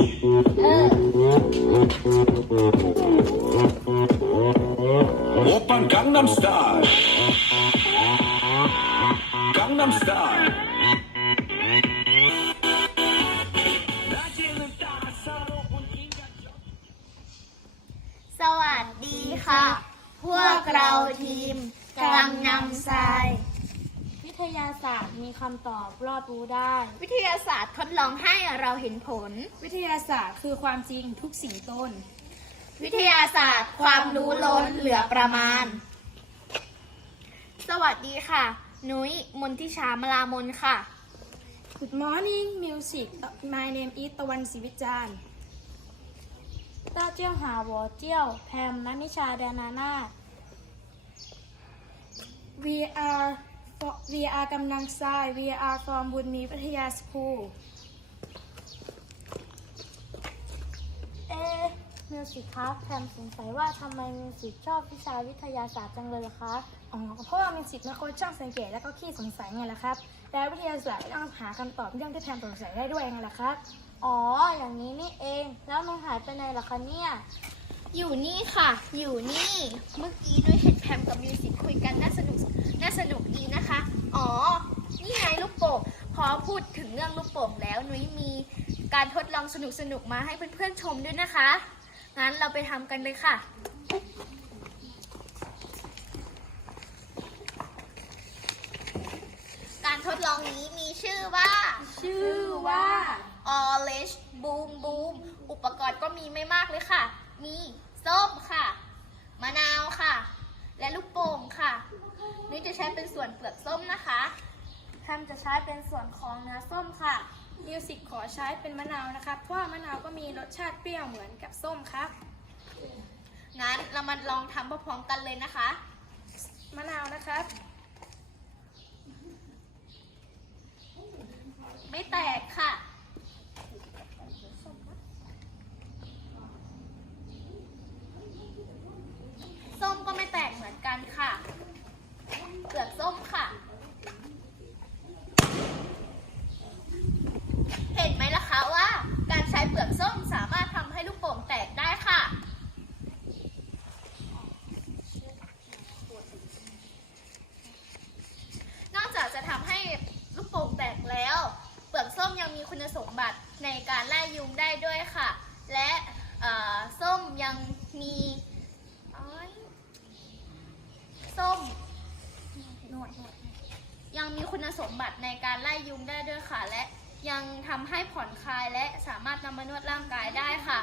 Open Gangnam Style. Gangnam Style. สวัสดีค่ะ พวกเราทีมกังนำไซทยาศาสตร์มีคำตอบรอบรู้ได้ วิทยาศาสตร์ทดลองให้เราเห็นผล วิทยาศาสตร์คือความจริงทุกสิ่งต้น วิทยาศาสตร์ ความรู้ล้นเหลือประมาณ สวัสดีค่ะ นุ้ยมนทิชามลามนค่ะ Good morning music my name is ตะวันศิวิจาร์ตาเจ้าหาวอเจ้าแพมนันิชาแดนานา We are v r กำลังซาย We are from บุญมีพัทยาสคูลเอ๊ะมิวสิคะแพมสงสัยว่าทำไมมิวสิชอบวิชาวิทยาศาสตร์จังเลยคะ อ๋อ เพราะว่ามิวสิไม่คอยช่างสังเกตแล้วก็ขี้สงสัยไงล่ะครับ แล้ววิทยาศาสตร์ต้องหาคำตอบเรื่องที่แพมสงสัยได้ด้วยไงล่ะครับอ๋อ อย่างนี้นี่เอง แล้วมันหายไปไหนล่ะคะเนี่ย อยู่นี่ค่ะ อยู่นี่ เมื่อกี้ด้วยเห็นแพมกับมิวสิคุยกันน่าสนดถึงเรื่องลูกโป่งแล้วนุ้ยมีการทดลองสนุกสนุกมาให้เพื่อนๆ ชมด้วยนะคะ งั้นเราไปทำกันเลยค่ะ การทดลองนี้มีชื่อว่า ชื่อว่า orange boom boom อุปกรณ์ก็มีไม่มากเลยค่ะ มี ส้มค่ะ มะนาวค่ะ และลูกโป่งค่ะนี่จะใช้เป็นส่วนเปลือกส้มนะคะคําจะใช้เป็นส่วนของเนื้อส้มค่ะ มิวสิกขอใช้เป็นมะนาวนะคะ เพราะมะนาวก็มีรสชาติเปรี้ยวเหมือนกับส้มครับงั้นเรามาลองทำพร้อมกันเลยนะคะ มะนาวนะครับยังมีคุณสมบัติในการไล่ยุงได้ด้วยค่ะ และส้มยังมีส้มยังมีคุณสมบัติในการไล่ยุงได้ด้วยค่ะและยังทําให้ผ่อนคลายและสามารถนํามานวดร่างกายได้ค่ะ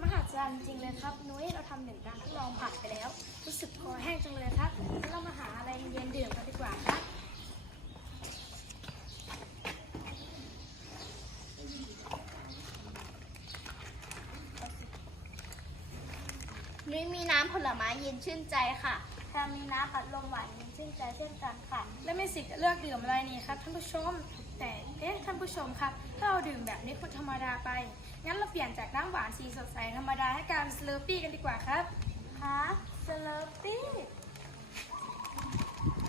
มหาจรรย์จริงเลยครับนุ้ยเราทำหนึ่งการทดลองผัดไปแล้วรู้สึกคอแห้งจังเลยนี่มีน้ำผลไม้เย็นชื่นใจค่ะแถมมีน้ำปัดลมหวานเย็นชื่นใจเช่นกันค่ะ และไม่สิทธิ์เลือกดื่มอะไรนี่ครับท่านผู้ชมแต่เอ๊ะท่านผู้ชมครับ ถ้าเราดื่มแบบนี้คนธรรมดาไป งั้นเราเปลี่ยนจากน้ำหวานสีสดใสธรรมดาให้การสลอปี้กันดีกว่าครับ คะสลอปี้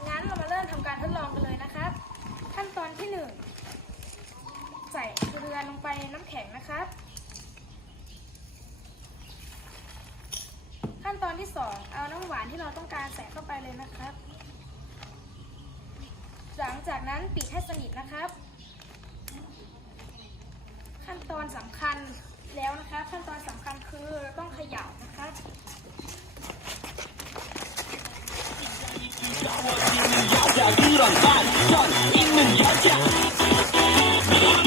งั้นเรามาเริ่มทำการทดลองกันเลยนะครับ ขั้นตอนที่หนึ่งใส่เกลือลงไปน้ำแข็งนะครับที่สองเอาน้ำหวานที่เราต้องการใส่เข้าไปเลยนะครับ หลังจากนั้นปิดให้สนิทนะครับ ขั้นตอนสำคัญแล้วนะคะขั้นตอนสำคัญคือเราต้องขย่านะครับอยากดูรังบ้านย้อนอินหนึ่งย้อนแจ๊ก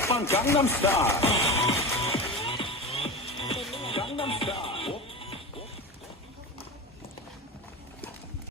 Hauptmann Gangnam Style.